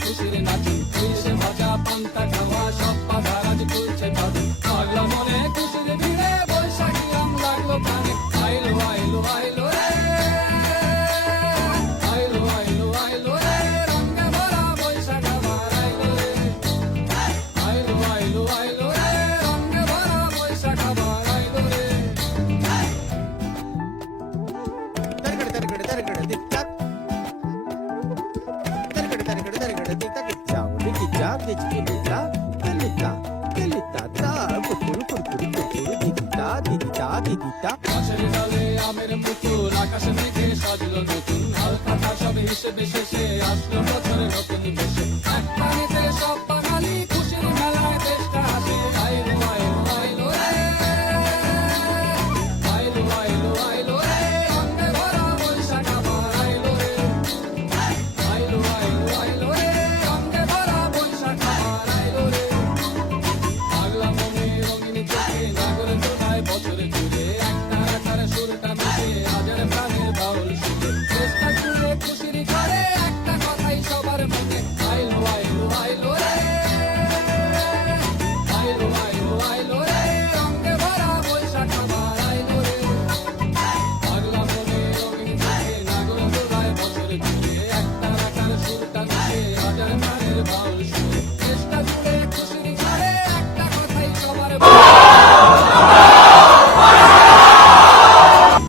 খুশির নাচি ইলিশে ভাজা পান্তা খাওয়া সব বাধা আজ তুলছে চাঁদ পাগলা মনে খুশির ভিড়ে বৈশাখী আম লাগলো প্রাণে আইলো আইলো আইলো রে আইলো আইলো আইলো রে রঙে ভরা বৈশাখ আবার আইলো রে আইলো আইলো আইলো রে রঙে ভরা বৈশাখ আবার আইলো রে গাছের ডালে আমের মুকুল আকাশে মেঘে সাজলো নতুন হালকা সব হিসেবে শেষে আসলো বছরের নতুন বেশে